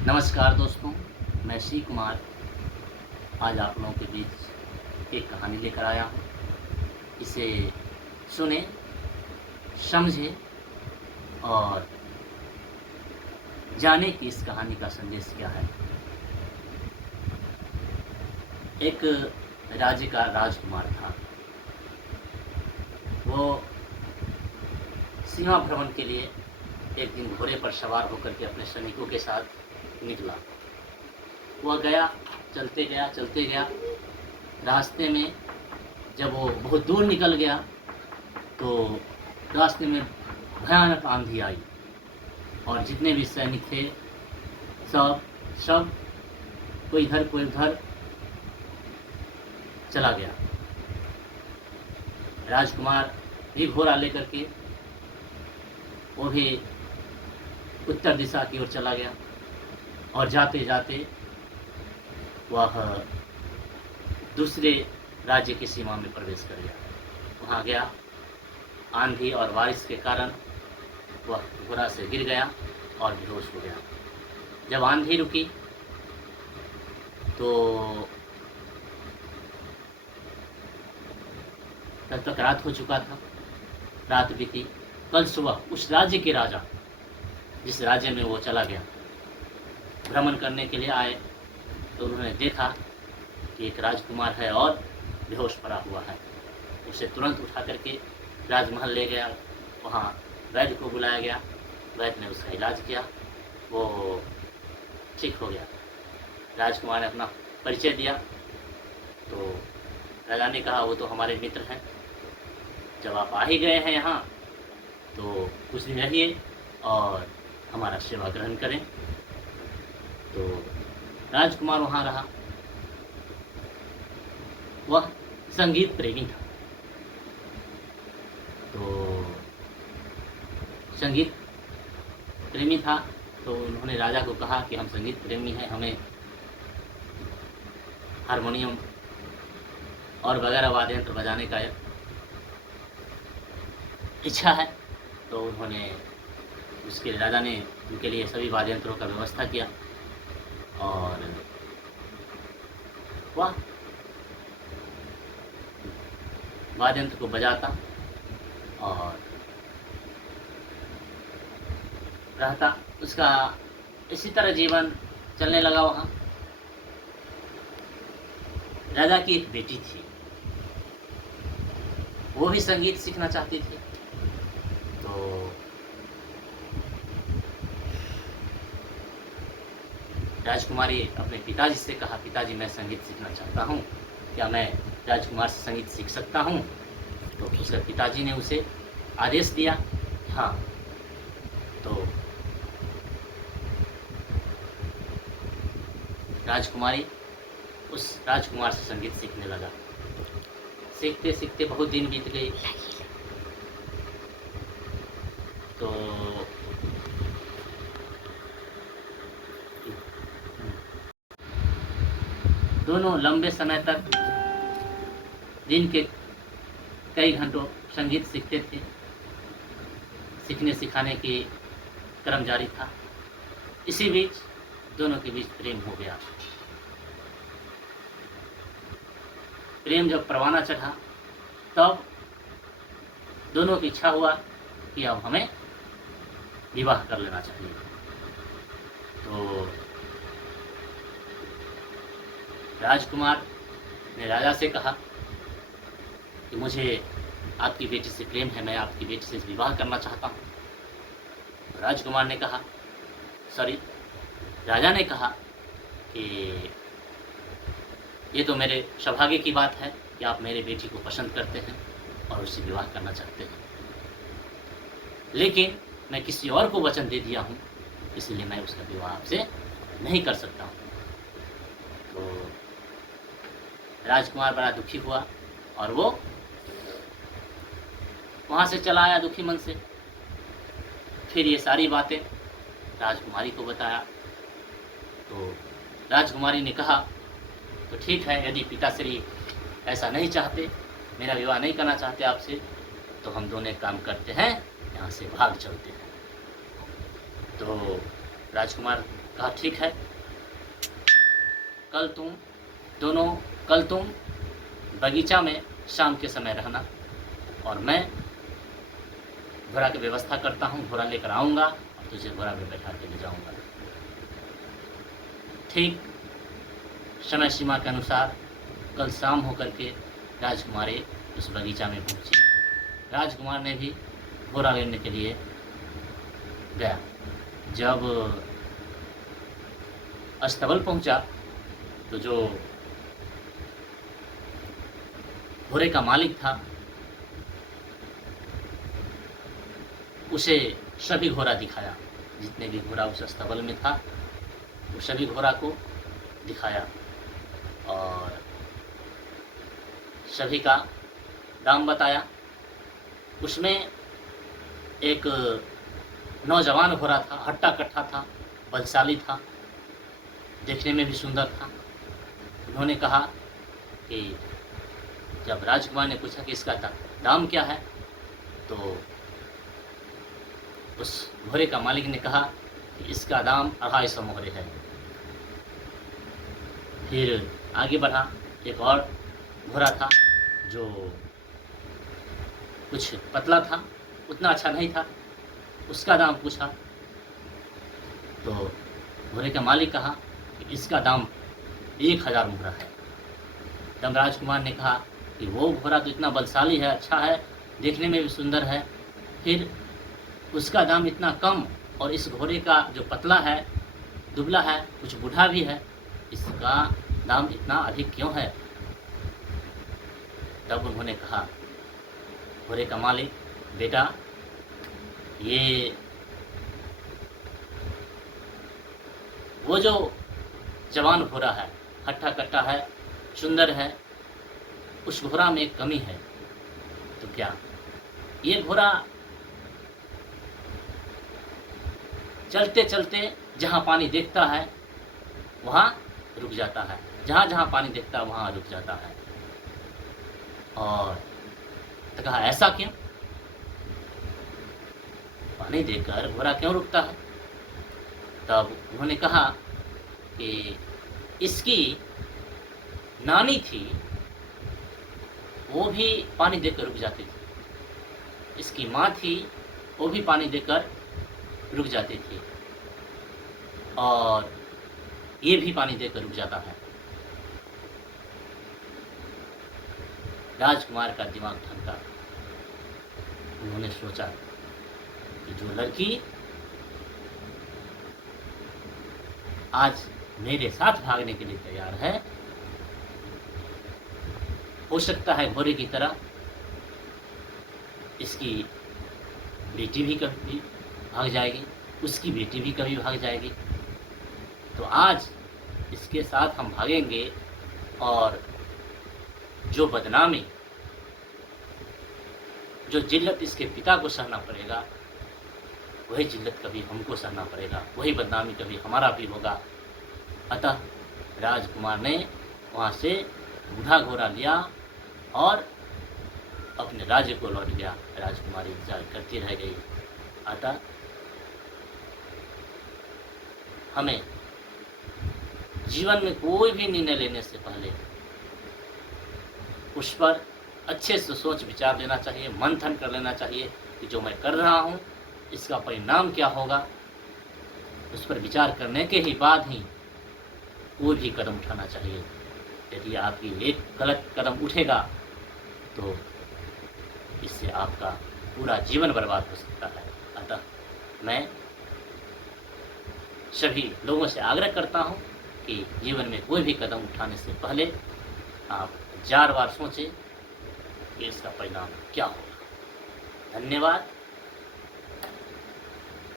नमस्कार दोस्तों, मैं श्री कुमार आज आप लोगों के बीच एक कहानी लेकर आया हूँ। इसे सुने, समझें और जाने कि इस कहानी का संदेश क्या है। एक राज्य का राजकुमार था। वो सीमा भ्रमण के लिए एक दिन घोड़े पर सवार होकर के अपने सैनिकों के साथ निकला। वह गया, चलते गया। रास्ते में जब वो बहुत दूर निकल गया तो रास्ते में भयानक आंधी आई और जितने भी सैनिक थे सब कोई इधर कोई उधर चला गया। राजकुमार भी घोड़ा लेकर के वो भी उत्तर दिशा की ओर चला गया और जाते जाते वह दूसरे राज्य की सीमा में प्रवेश कर गया। वहाँ गया, आंधी और बारिश के कारण वह घोड़ा से गिर गया और बेहोश हो गया। जब आंधी रुकी तो तब तक रात हो चुका था। रात बीती। कल सुबह उस राज्य के राजा, जिस राज्य में वो चला गया भ्रमण करने के लिए आए, तो उन्होंने देखा कि एक राजकुमार है और बेहोश पड़ा हुआ है। उसे तुरंत उठा करके राजमहल ले गया। वहाँ वैद्य को बुलाया गया। वैद्य ने उसका इलाज किया, वो ठीक हो गया। राजकुमार ने अपना परिचय दिया तो राजा ने कहा, वो तो हमारे मित्र हैं, जब आप आ ही गए हैं यहाँ तो कुछ दिन रहिए और हमारा सेवा ग्रहण करें। तो राजकुमार वहाँ रहा। वह संगीत प्रेमी था। तो संगीत प्रेमी था तो उन्होंने राजा को कहा कि हम संगीत प्रेमी हैं, हमें हारमोनियम और वगैरह वाद्य यंत्र बजाने का इच्छा है। तो उन्होंने उसके राजा ने उनके लिए सभी वाद्य यंत्रों का व्यवस्था किया और वह वाद्य यंत्र को बजाता और रहता। उसका इसी तरह जीवन चलने लगा। वहाँ राजा की एक बेटी थी, वो भी संगीत सीखना चाहती थी। तो राजकुमारी अपने पिताजी से कहा, पिताजी मैं संगीत सीखना चाहता हूँ, क्या मैं राजकुमार से संगीत सीख सकता हूँ? तो उसके पिताजी ने उसे आदेश दिया, हाँ। तो राजकुमारी उस राजकुमार से संगीत सीखने लगा। सीखते सीखते बहुत दिन बीत गए। तो दोनों लंबे समय तक दिन के कई घंटों संगीत सीखते थे। सीखने सिखाने की क्रम जारी था। इसी बीच दोनों के बीच प्रेम हो गया। प्रेम जब परवाना चढ़ा तब दोनों की इच्छा हुआ कि अब हमें विवाह कर लेना चाहिए। तो राजकुमार ने राजा से कहा कि मुझे आपकी बेटी से प्रेम है, मैं आपकी बेटी से विवाह करना चाहता हूँ। राजकुमार ने कहा, सॉरी, राजा ने कहा कि ये तो मेरे सौभाग्य की बात है कि आप मेरे बेटी को पसंद करते हैं और उससे विवाह करना चाहते हैं, लेकिन मैं किसी और को वचन दे दिया हूँ, इसलिए मैं उसका विवाह आपसे नहीं कर सकता हूँ। तो राजकुमार बड़ा दुखी हुआ और वो वहाँ से चला आया दुखी मन से। फिर ये सारी बातें राजकुमारी को बताया। तो राजकुमारी ने कहा, तो ठीक है, यदि पिताश्री ऐसा नहीं चाहते, मेरा विवाह नहीं करना चाहते आपसे, तो हम दोनों एक काम करते हैं, यहाँ से भाग चलते हैं। तो राजकुमार कहा ठीक है, कल तुम बगीचा में शाम के समय रहना और मैं घोड़ा की व्यवस्था करता हूँ, घोड़ा लेकर आऊँगा और तुझे घोड़ा पे बैठा के ले जाऊँगा। ठीक समय सीमा के अनुसार कल शाम होकर के राजकुमारी उस बगीचा में पहुँची। राजकुमार ने भी घोड़ा लेने के लिए गया। जब अस्तबल पहुंचा तो जो घोड़े का मालिक था उसे सभी घोड़ा दिखाया, जितने भी घोड़ा उस अस्तबल में था वो सभी घोड़ा को दिखाया और सभी का दाम बताया। उसमें एक नौजवान घोड़ा था, हट्टा कट्टा था, बलशाली था, देखने में भी सुंदर था। उन्होंने कहा कि जब राजकुमार ने पूछा कि इसका दाम क्या है तो उस घोड़े का मालिक ने कहा कि इसका दाम 250 मोहरे है। फिर आगे बढ़ा, एक और घोड़ा था जो कुछ पतला था, उतना अच्छा नहीं था, उसका दाम पूछा तो घोड़े का मालिक कहा कि इसका दाम 1000 मोहरा है। तब राजकुमार ने कहा कि वो घोड़ा तो इतना बलशाली है, अच्छा है, देखने में भी सुंदर है, फिर उसका दाम इतना कम और इस घोड़े का जो पतला है, दुबला है, कुछ बूढ़ा भी है, इसका दाम इतना अधिक क्यों है। तब उन्होंने कहा, घोड़े का मालिक, बेटा ये वो जो जवान घोड़ा है, हट्टा कट्टा है, सुंदर है, उस घोड़ा में एक कमी है। तो क्या ये घोड़ा चलते चलते जहाँ पानी देखता है वहाँ रुक जाता है, जहाँ जहाँ पानी देखता है वहाँ रुक जाता है। और तो कहा ऐसा क्यों, पानी देखकर घोड़ा क्यों रुकता है। तब उन्होंने कहा कि इसकी नानी थी, वो भी पानी देकर रुक जाती थी, इसकी माँ थी, वो भी पानी देकर रुक जाती थी, और ये भी पानी देकर रुक जाता है। राजकुमार का दिमाग ठनका। उन्होंने सोचा कि जो लड़की आज मेरे साथ भागने के लिए तैयार है, हो सकता है घोड़े की तरह इसकी बेटी भी कभी भाग जाएगी, उसकी बेटी भी कभी भाग जाएगी। तो आज इसके साथ हम भागेंगे और जो बदनामी, जो जिल्लत इसके पिता को सहना पड़ेगा, वही जिल्लत कभी हमको सहना पड़ेगा, वही बदनामी कभी हमारा भी होगा। अतः राजकुमार ने वहाँ से बूढ़ा घोड़ा लिया और अपने राज्य को लौट गया। राजकुमारी इंतजार करती रह गई। अतः हमें जीवन में कोई भी निर्णय लेने से पहले उस पर अच्छे से सोच विचार लेना चाहिए, मंथन कर लेना चाहिए कि जो मैं कर रहा हूँ इसका परिणाम क्या होगा। उस पर विचार करने के ही बाद ही कोई भी कदम उठाना चाहिए। यदि आपकी एक गलत कदम उठेगा तो इससे आपका पूरा जीवन बर्बाद हो सकता है। अतः मैं सभी लोगों से आग्रह करता हूँ कि जीवन में कोई भी कदम उठाने से पहले आप 4 बार सोचें कि इसका परिणाम क्या होगा। धन्यवाद।